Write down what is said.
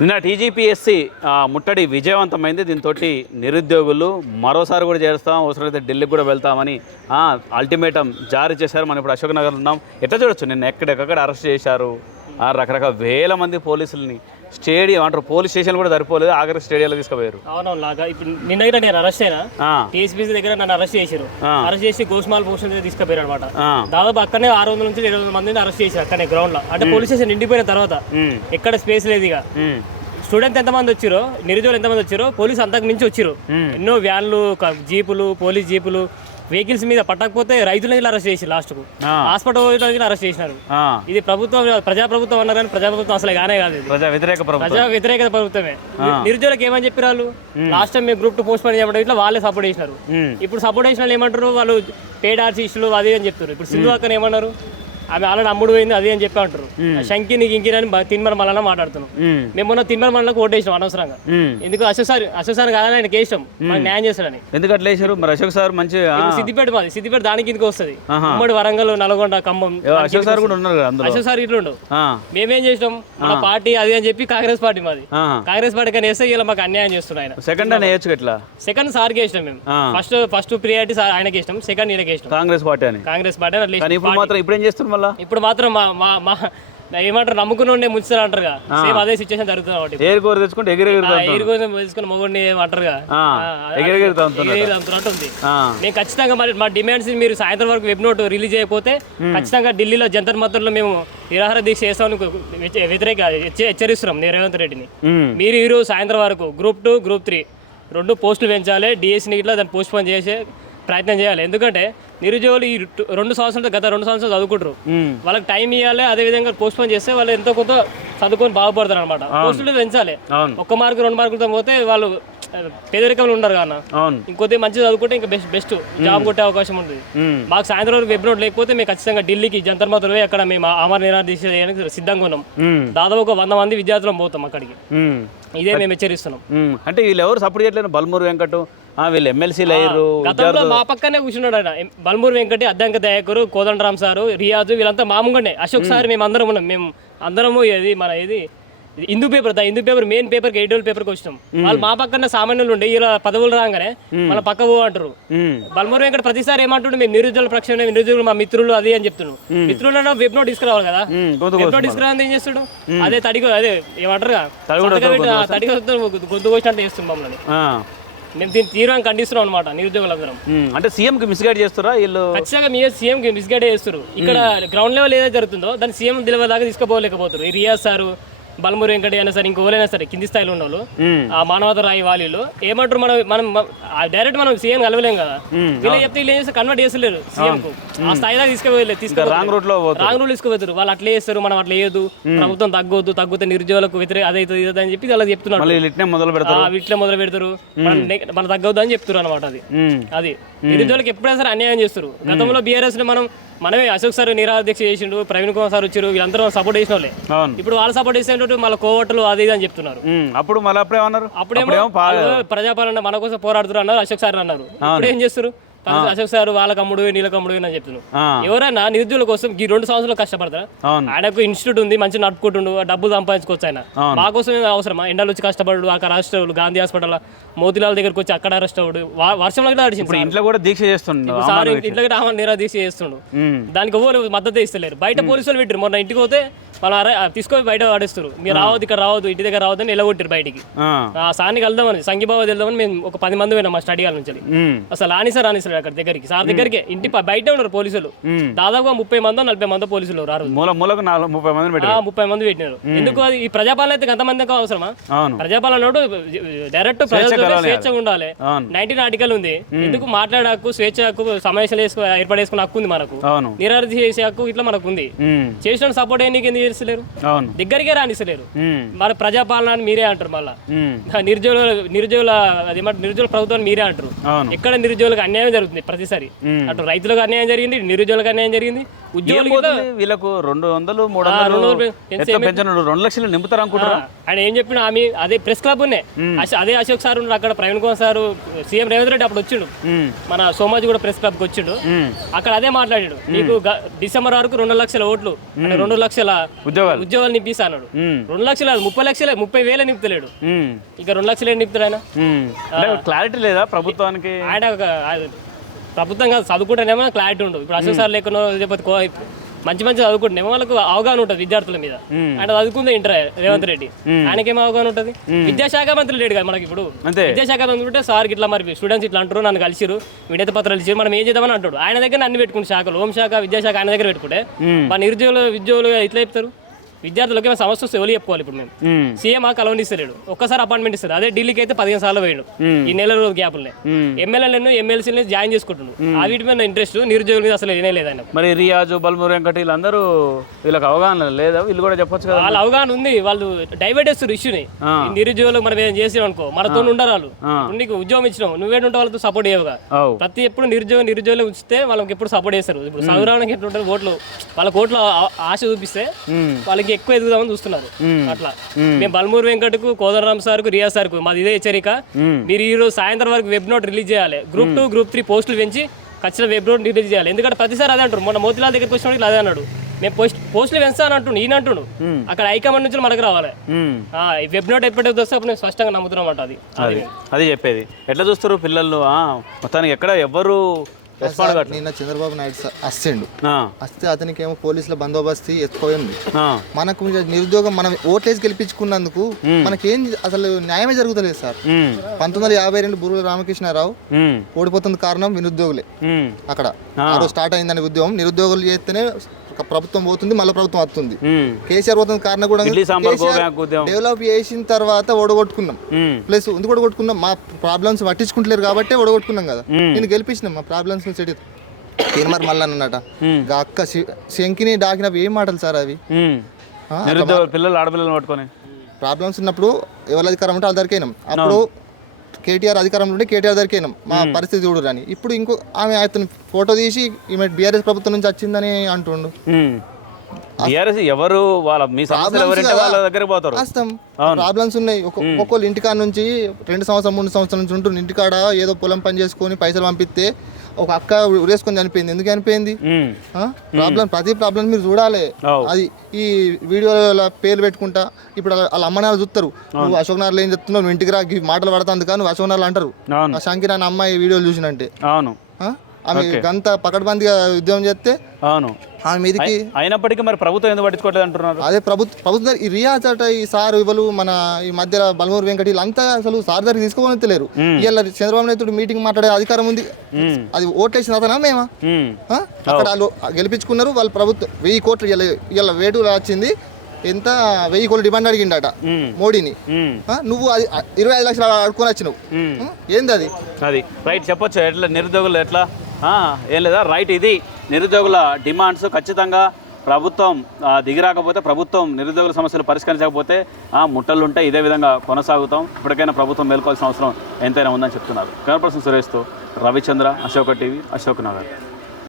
నిన్న టీజీపీఎస్సీ ముట్టడి విజయవంతమైంది. దీంతో నిరుద్యోగులు మరోసారి కూడా చేస్తాం అవసరమైతే ఢిల్లీకి కూడా వెళ్తామని అల్టిమేటం జారీ చేశారు. మనం ఇప్పుడు అశోక్ నగర్ ఉన్నాం. ఎట్లా చూడొచ్చు? నిన్న ఎక్కడెక్కడ అరెస్ట్ చేశారు? రకరకాల వేల మంది పోలీసుల్ని స్టేడియం అంటారు పోలీస్ స్టేషన్ కూడా సరిపోలేదు ఆఖరి స్టేడియంలో తీసుకుపోయారు. అవునవును లాగా ఇప్పుడు నిన్న దగ్గర నేను అరెస్ట్ అయినా ఆ, టీఎస్పీసీ దగ్గర నన్ను అరెస్ట్ చేశారు. అరెస్ట్ చేసి గోస్మాల్ పోస్టల్ దగ్గర తీసుకుపోయారు అనమాట దాదాపు అక్కడనే ఆరు వందల నుంచి ఇరవై మందిని అరెస్ట్ చేశారు అక్కడనే గ్రౌండ్లో. అంటే పోలీస్ స్టేషన్ నిండిపోయిన తర్వాత ఎక్కడ స్పేస్ లేదు ఇక. స్టూడెంట్స్ ఎంతమంది వచ్చారో నిరుద్యోగులు ఎంతమంది వచ్చారో పోలీసు అంతకు మించి వచ్చారు. ఎన్నో వ్యాన్లు జీపులు పోలీస్ జీపులు వెహికల్స్ మీద పట్టకపోతే రైతులని అరెస్ట్ చేసి లాస్ట్కు. హాస్పిటల్ అరెస్ట్ చేసినారు. ఇది ప్రభుత్వం ప్రజాప్రభుత్వం అన్నారు కానీ ప్రజాప్రభుత్వం అసలు కానే కాదు ప్రజా వ్యతిరేక ప్రజా వ్యతిరేకత ప్రభుత్వమే. నిరుద్యోగులకు ఏమని చెప్పి వాళ్ళు లాస్ట్ టైం మేము గ్రూప్ టూ పోస్ట్ పోన్ చేయడం ఇట్లా వాళ్ళే సపోర్ట్ చేసినారు. ఇప్పుడు సపోర్ట్ చేసిన వాళ్ళు ఏమంటారు వాళ్ళు పేడ్ ఆర్టిస్టులు అది అని చెప్తారు ఇప్పుడు సింధు అక్కని ఏమన్నారు? ఆమె ఆల్రెడీ అమ్ముడు పోయింది అది అని చెప్పి అంటారు. శంకి నీకు ఇంకినని తిన్మర మళ్ళీ మాట్లాడుతున్నాం. ఉమ్, మేము మొన్న తిన్మర మళ్ళీ ఓటేసినాం అనవసరంగా. ఎందుకు అశోక్ సార్ అశోక్ సార్ కాదని ఆయనకి ఇష్టం మాకు న్యాయం చేస్తాడని ఎందుకు అట్లా వేశారు మరి అశోక్ సార్ మంచి సిద్దిపేట మాది? సిద్దిపేట దానికి కిందకి వస్తుంది. ఉమ్మడి వరంగల్ నల్గొండ ఖమ్మం అశోక్ సార్ కూడా ఉన్నారు అశోక్ సార్ ఇట్లా ఉండవు ఆ, మేమేం చేసినాం? మన పార్టీ అది అని చెప్పి కాంగ్రెస్ పార్టీ మాది. కాంగ్రెస్ పార్టీ కానీ వేస్తే ఇలా మాకు అన్యాయం చేస్తున్నారు ఆయన. సెకండ్ అని వేయచ్చు ఇట్లా సెకండ్ సార్కి వేసినాం మేము. ఫస్ట్ ఫస్ట్ ప్రియారిటీ సార్ ఆయనకి ఇష్టం సెకండ్ ఈయనకి ఇష్టం కాంగ్రెస్ పార్టీ అని. కాంగ్రెస్ పార్టీ. ఇప్పుడు మాత్రం ఇప్పుడు ఏం చేస్తున్నారు మళ్ళా ఇప్పుడు మాత్రం మా మా మా ఏమంటారు నమ్ముకుని ఉండే ముంచుతారు అంటారుగా. సేమ్ అదే సిచ్యువేషన్ జరుగుతుంది కాబట్టి ఏరు కోరు తెచ్చుకుంటే ఎగిరెగిరి ఎయిర్ కోసం తెలుసుకున్న మొగుడిని ఎగిరెగిరి తంతున్నారు. ఎగిరి అంటున్నట్టు. ఉంది మేము ఖచ్చితంగా మరి మా డిమాండ్స్ మీరు సాయంత్రం వరకు వెబ్ నోట్ రిలీజ్ చేయకపోతే ఖచ్చితంగా ఢిల్లీలో జంతర్ మంతర్లో మేము నిరాహార దీక్ష చేస్తామని వ్యతి- వ్యతిరేక హెచ్చ- హెచ్చరిస్తున్నాం నేను రేవంత్ రెడ్డిని. మీరు ఈరోజు సాయంత్రం వరకు గ్రూప్ టూ గ్రూప్ త్రీ రెండు పోస్టులు పెంచాలి. డిఎస్సిని ఇట్లా దాన్ని పోస్ట్ పోన్ చేసే ప్రయత్నం చేయాలి. ఎందుకంటే నిరుద్యోగులు ఈ రెండు సంవత్సరాలు గత రెండు సంవత్సరాలు చదువుకుంటారు వాళ్ళకి టైం ఇవ్వాలి అదే విధంగా పోస్ట్ పోన్ చేస్తే వాళ్ళు ఎంతో కొంత చదువుకొని బాగుపడతారు అనమాట పోస్టులు పెంచాలి. ఒక్క మార్కు రెండు మార్కులతో పోతే వాళ్ళు పేదరికంలో ఉండరు కాన ఇంకొద్ది మంచిగా చదువుకుంటే ఇంకా బెస్ట్ బెస్ట్ జాబ్ కొట్టే అవకాశం ఉంటుంది మాకు సాయంత్రం వరకు వెబ్ నోట్ లేకపోతే మేము ఖచ్చితంగా ఢిల్లీకి జంతర్ మాత్రం అక్కడ మేము అమర చేయడానికి సిద్ధంగా ఉన్నాం. దాదాపు ఒక వంద మంది విద్యార్థులం పోతాం అక్కడికి. ఇదే మేము హెచ్చరిస్తున్నాం. అంటే వీళ్ళు ఎవరు సపోర్ట్ చేయట్లేదు? బల్మూరు వెంకట్ వీళ్ళు ఎమ్మెల్సీలు అయ్యారు గతంలో మా పక్కనే కూర్చున్నాడు ఆయన. బల్మూరు వెంకటి అద్దంక దయాకరు కోదండరామ్ సారు రియాజు వీళ్ళంతా మామూలుగానే అశోక్ సార్ మేము అందరం ఉన్నాం. మేము అందరము ఏది మన ఇది హిందూ పేపర్ దా హిందూ పేపర్ మెయిన్ పేపర్ ఎయిడోల్ పేపర్కి వచ్చినాం. వాళ్ళు మా పక్కన సామాన్యులు ఉండే ఇలా పదవులు రాగానే మన పక్క పో అంటారు. బల్మూరు వెంకట ప్రతిసారి ఏమంటుండే మేము నిరుద్యోగుల ప్రక్షణ నిరుద్యోగులు మా మిత్రులు అది అని చెప్తున్నాడు మిత్రులు వెబ్ నోట్ తీసుకురావాలి కదా. వెబ్ నోట్ తీసుకురావాలి ఏం చేస్తాడు? అదే తడిగో అదే ఏమంటారు తడిగో గొంతు కోసినట్టు చేస్తుంది మమ్మల్ని. మేము దీన్ని తీవ్రంగా ఖండిస్తున్నాం అనమాట నిరుద్యోగులందరం. అంటే సీఎంకి మిస్గైడ్ చేస్తారా? వీళ్ళు ఖచ్చితంగా మీ సీఎం మిస్గైడ్ చేస్తారు. ఇక్కడ గ్రౌండ్ లెవెల్ ఏదైతే జరుగుతుందో దాన్ని సీఎం దిలవ దాకా తీసుకుపోలేకపోతారు. ఈ రియాజ్ సారు బల్మూరి వెంకట అయినా సరే ఇంకోలైనా సరే కింది స్థాయిలో ఉన్న వాళ్ళు ఉమ్, ఆ మానవత రాయి వాళ్ళు ఏమంటారు మనం మనం డైరెక్ట్ మనం సీఎం కలవలేం కదా. వీళ్ళు చెప్తే వీళ్ళు ఏం కన్వర్ట్ చేస్తలేరు సీఎం కు. ఆ స్థాయి దాకా తీసుకుపోయలేదు తీసుకు రాంగ్ రూట్లో రాంగ్ రూల్ తీసుకుపోతారు. వాళ్ళు అట్లే చేస్తారు మనం అట్లా వేయదు ప్రభుత్వం తగ్గొద్దు తగ్గితే నిరుద్యోగులకు వ్యతిరేక అదైతుంది ఇది అని చెప్పి అలా చెప్తున్నారు. ఇట్నే మొదలు పెడతారు. ఆ, వీటిలో మొదలు పెడతారు. మనం తగ్గొద్దు అని చెప్తారు అనమాట అది. అది. నిరుద్యోగులకు ఎప్పుడైనా సరే అన్యాయం చేస్తారు. గతంలో బీఆర్ఎస్ మనం మనమే అశోక్ సార్ నిరాధ్యక్ష చేసిండు ప్రవీణ్ కుమార్ సార్ వచ్చారు వీళ్ళందరూ సపోర్ట్ చేసిన వాళ్ళే. ఇప్పుడు వాళ్ళు సపోర్ట్ చేసేటట్టు మళ్ళీ కోవట్లు అది ఇది అని చెప్తున్నారు. అప్పుడు మళ్ళీ అప్పుడేమన్నారు? అప్పుడేమో అప్పుడేమో ప్రజాపాలన మన కోసం పోరాడుతున్నారు అన్నారు అశోక్ సార్ అన్నారు. ఇప్పుడు ఏం చేస్తారు అశోక్ సార్ వాళ్ళ కమ్ముడు నీళ్ళ కమ్ముడు అని చెప్తున్నారు ఆ, ఎవరైనా నిరుద్యోగుల కోసం ఈ రెండు సంవత్సరాలు కష్టపడతారా? ఆయనకు ఇన్స్టిట్యూట్ ఉంది మంచి నడుపుకుంటుండు డబ్బులు సంపాదించుకోవచ్చు ఆయన. మా కోసం అవసరమా? ఎండలు వచ్చి కష్టపడు అక్కడ అరెస్ట్ అవ్వడు గాంధీ హాస్పిటల్ మోతిలాల్ దగ్గరకు వచ్చి అక్కడ అరెస్ట్ అవ్వడు. వర్షంలో కూడా అడిచింది ఇంట్లో కూడా దీక్ష చేస్తుండ సార్ ఇంట్లో రామని నిరాదీక్ష చేస్తుండు. దానికి ఎవరు మద్దతు ఇస్తలేరు. బయట పోలీసులు పెట్టారు మొన్న ఇంటికి పోతే వాళ్ళు తీసుకొని బయట పడేస్తారు మీరు రావద్దు ఇక్కడ రావద్దు ఇంటి దగ్గర రావద్దని నిలగొట్టారు బయటికి. ఆ. సార్నికి వెళ్దామని సంఘీబాబు వెళ్దామని మేము ఒక పది మంది పోయినాం మా స్టడీ హాల్ నుంచి. అసలు రాని సార్ సార్ అక్కడ దగ్గరికి. సార్ దగ్గరికి. ఇంటి బయట ఉన్నారు పోలీసులు. దాదాపుగా ముప్పై మందో నలభై మందో పోలీసులు మూలకు నాలుగు ముప్పై పెట్టారు. ముప్పై మంది పెట్టినారు. ఎందుకు అది? ఈ ప్రజాపాలన అయితే ఎంతమంది అవసరమా? ప్రజాపాలన డైరెక్ట్ ప్రజలతో స్వేచ్ఛగా ఉండాలి. నైన్టీన్ ఆర్టికల్ ఉంది. ఎందుకు మాట్లాడే హక్కు స్వేచ్ఛ హక్కు సమావేశాలు వేసుకో ఏర్పడేసుకునే హక్కు ఉంది మనకు. నిరాధి చేసే హక్కు ఇట్లా మనకు ఉంది. చేసిన సపోర్ట్ అయ్యి ఎందుకు చేస్తలేరు? దగ్గరికే రానిస్తలేరు మరి ప్రజాపాలన అని మీరే అంటారు మళ్ళా. నిరుద్యోగుల నిరుద్యోగుల అదేమంటారు నిరుద్యోగుల ప్రభుత్వాన్ని మీరే అంటారు. ఎక్కడ నిరుద్యోగులకు అన్యాయం జరుగుతుంది ప్రతిసారి. అటు రైతులకు అన్యాయం జరిగింది నిరుద్యోగులకు అన్యాయం జరిగింది ఏం ఉద్యోగులకు పోతుంది? వీళ్ళకు రెండు వందలు మూడు వందలు రెండు లక్షలు నింపుతారు ఆయన ఏం చెప్పిన ఆమె అదే ప్రెస్ క్లబ్ ఉన్నాయి అదే అశోక్ సార్ ఉన్నారు అక్కడ ప్రవీణ్ కుమార్ సార్ సీఎం రేవంత్ రెడ్డి అప్పుడు వచ్చిండు. మన సోమాజి కూడా ప్రెస్ క్లబ్కి వచ్చిండు. ఉమ్. అక్కడ అదే మాట్లాడాడు. నీకు డిసెంబర్ వరకు రెండు లక్షల ఓట్లు రెండు లక్షల ఉద్యోగాలు. ఉద్యోగాలు నింపిస్తా అన్నాడు. రెండు లక్షలు ముప్పై లక్షలే ముప్పై వేలే నింపుతలేడు. ఇక రెండు లక్షలు ఏం నింపుతాడు ఆయన? క్లారిటీ లేదా ప్రభుత్వానికి? ఆయన ఆయన ప్రభుత్వంగా చదువుకుంటేనేమో క్లారిటీ ఉండదు. ఇప్పుడు అశోక్ సార్ లేకుండా లేకపోతే మంచి మంచి చదువుకుంటేనేమో వాళ్ళకు అవగాహన ఉంటుంది విద్యార్థుల మీద. ఆయన చదువుకుందే ఇంటర్ రేవంత్ రెడ్డి. ఆయనకేమో అవగాహన ఉంటుంది? విద్యాశాఖ మంత్రి లేడు కదా మనకి ఇప్పుడు. విద్యాశాఖ మంత్రి ఉంటే సార్ ఇట్లా మరి స్టూడెంట్స్ ఇట్లా అంటారు నన్ను కలిసిరు విడత పత్రాలు ఇచ్చారు మనం ఏం చేద్దామని అంటాడు. ఆయన దగ్గర అన్ని పెట్టుకుంటే శాఖలు. హోంశాఖ విద్యాశాఖ ఆయన దగ్గర పెట్టుకుంటే ఉమ్, మా నిరుద్యోగులు విద్యోగులు ఇట్లా చెప్తారు. విద్యార్థులకి ఏమైనా సమస్య వస్తే ఎవరు చెప్పుకోవాలి ఇప్పుడు మేము? సీఎం ఆ కలవని ఇస్తలేడు. ఒక్కసారి అపాయింట్మెంట్ ఇస్తారు అదే ఢిల్లీకి అయితే పదిహేను సార్లు ఉమ్. ఈ నెల రోజు గ్యాప్లే ఉమ్. ఎమ్మెల్యేలను ఎమ్మెల్సీలను జాయిన్ చేసుకుంటున్నాడు ఆ వీటి మీద ఇంట్రెస్ట్ నిరుద్యోగుల మీద అసలు ఏనే లేదు ఆయన మరి రియాజు బల్మూర్ వెంకట వీళ్ళందరూ వీళ్ళకి అవగాహన లేదా? వీళ్ళు కూడా చెప్పొచ్చు కదా వాళ్ళ అవగాహన ఉంది. వాళ్ళు డైవర్ట్ చేస్తారు ఇష్యూని. నిరుద్యోగులకు మనం ఏం చేసాం అనుకో మనతో ఉండరు వాళ్ళు నీకు ఉద్యోగం ఇచ్చినావు. నువ్వేంటి వాళ్ళతో సపోర్ట్ చేయవుగా? ప్రతి ఎప్పుడు నిరుద్యోగం నిరుద్యోగులు ఉంచితే వాళ్ళకి ఎప్పుడు సపోర్ట్ చేస్తారు. ఇప్పుడు చదువురావడానికి ఎట్లా ఉంటుంది ఓట్లు వాళ్ళకి ఓట్లు ఆ- ఆశ చూపిస్తే ఉమ్, వాళ్ళకి ఎక్కువ ఎదుగుదామని చూస్తున్నారు. అట్లా. మేము. బల్మూరు వెంకటకు కోదండరామ్ సార్కు రియా సార్కు మాది ఇదే హెచ్చరిక. మీరు ఈ రోజు సాయంత్రం వరకు వెబ్ నోట్ రిలీజ్ చేయాలి. గ్రూప్ టూ గ్రూప్ త్రీ పోస్టులు పెంచి ఖచ్చితంగా వెబ్ నోట్ రిలీజ్ చేయాలి. ఎందుకంటే ప్రతిసారి అదే అంటారు మొన్న మోతిలాల్ దగ్గరికి వచ్చినప్పుడు అదే అన్నాడు. మేము పోస్ట్ పోస్టులు పెంచాను అంటుండు ఈయన అంటుండు అక్కడ హైకమాండ్ నుంచి మనకు రావాలి. వెబ్ నోట్ ఎప్పుడైతే వస్తే అప్పుడు నేను స్పష్టంగా నమ్ముతున్నాం అంట అది అది చెప్పేది. ఎట్లా చూస్తారు పిల్లలు? మొత్తానికి ఎక్కడ కావట్లేదు నిన్న చంద్రబాబు నాయుడు వస్తుండు వస్తే అతనికి ఏమో పోలీసుల బందోబస్తు ఆ, మనకు నిరుద్యోగం మనం ఓట్లేసి గెలిపించుకున్నందుకు మనకేం అసలు న్యాయమే జరుగుతలేదు సార్. పంతొమ్మిది వందల యాభై రెండు బుర్రు రామకృష్ణారావు ఓడిపోతుంది కారణం నిరుద్యోగులే అక్కడ. స్టార్ట్ అయిందని ఉద్యోగం. నిరుద్యోగులు చేస్తేనే ప్రభుత్వం పోతుంది మళ్ళీ ప్రభుత్వం వస్తుంది. కేసీఆర్ పోతుంది కారణం కూడా డెవలప్ చేసిన తర్వాత ఓడగొట్టుకున్నాం. ప్లస్ ఎందుకు ఓడగొట్టుకున్నాం మా ప్రాబ్లమ్స్ పట్టించుకుంటలేరు కాబట్టి ఓడగొట్టుకున్నాం కదా. నేను గెలిపించినాం మా ప్రాబ్లమ్స్ సెట్ తీర్మార్ మళ్ళీ అన్నట. అక్క శంకిని డాకినవి ఏం మాటలు సార్ అవి? పిల్లలు ఆడపిల్లలు పట్టుకొని. ప్రాబ్లమ్స్ ఉన్నప్పుడు ఎవరి అధికారం ఉంటే వాళ్ళ దగ్గరికైనాం అప్పుడు కేటీఆర్ అధికారంలో ఉంటే కేటీఆర్ దగ్గరికైనాం మా పరిస్థితి చూడరు అని ఇప్పుడు ఇంకో ఆమె అతను ఫోటో తీసి ఈమె బీఆర్ఎస్ ప్రభుత్వం నుంచి వచ్చిందని అంటుండు. బీఆర్ఎస్ ఎవరు వాళ్ళ మీ. వాళ్ళ దగ్గరికి పోతారు. వాస్తవం ప్రాబ్లమ్స్ ఉన్నాయి. ఒక ఒక్కొక్కరు ఇంటికాడ నుంచి రెండు సంవత్సరం మూడు సంవత్సరాల నుంచి ఉంటూ ఇంటికాడ ఏదో పొలం పని చేసుకొని పైసలు పంపిస్తే ఒక అక్క ఉరేసుకొని చనిపోయింది. ఎందుకు చనిపోయింది? ప్రాబ్లం ప్రతి ప్రాబ్లం మీరు చూడాలి. అది ఈ వీడియోల పేర్లు పెట్టుకుంటా. ఇప్పుడు వాళ్ళ- వాళ్ళ అమ్మ నాన్న చూస్తారు నువ్వు అశోక్ నగర్లో ఏం చెప్తున్నావు? నువ్వు ఇంటికి రా మాటలు పడతాను కానీ నువ్వు అశోక్ నగర్లో అంటారు. శంకి నాన్న అమ్మాయి వీడియోలు చూసినంటే అవును? ఆమె గంత పకడ్బందీగా ఉద్యోగం చేస్తే అవును. ఆమె మీదకి అయినప్పటికీ మరి ప్రభుత్వం ఎందుకు పట్టించుకోవట్లేదు అంటున్నారు? అదే ప్రభుత్వ ప్రభుత్వం ఈ రియాజ్ అట ఈ సార్ ఇవ్వలు మన ఈ మధ్య బలమూరు వెంకట వీళ్ళంతా అసలు సార్ దగ్గర తీసుకోవాలని తెలియరు ఇవాళ చంద్రబాబు నాయుడు మీటింగ్ మాట్లాడే అధికారం ఉంది. అది ఓటేసిన అతనా మేమా? అక్కడ వాళ్ళు గెలిపించుకున్నారు వాళ్ళ ప్రభుత్వం వెయ్యి కోట్లు ఇలా ఇలా వేటు వచ్చింది. ఎంత? వెయ్యి కోట్లు డిమాండ్ అడిగిండట మోడీని? నువ్వు అది ఇరవై ఐదు లక్షలు అడుకొని వచ్చినావు? ఏంది అది? అది. రైట్ చెప్పొచ్చు. ఎట్లా? నిరుద్యోగులు ఎట్లా? ఆ, ఏం లేదా? రైట్ ఇది. నిరుద్యోగుల డిమాండ్స్ ఖచ్చితంగా ప్రభుత్వం దిగిరాకపోతే ప్రభుత్వం నిరుద్యోగుల సమస్యలు పరిష్కరించకపోతే ఆ, ముట్టలు ఉంటే ఇదే విధంగా కొనసాగుతాం. ఇప్పటికైనా ప్రభుత్వం మేల్కోవాల్సిన అవసరం ఎంతైనా ఉందని చెప్తున్నారు. కనపర్సన్ సురేష్తో రవిచంద్ర అశోక టీవీ అశోక్ నగర్.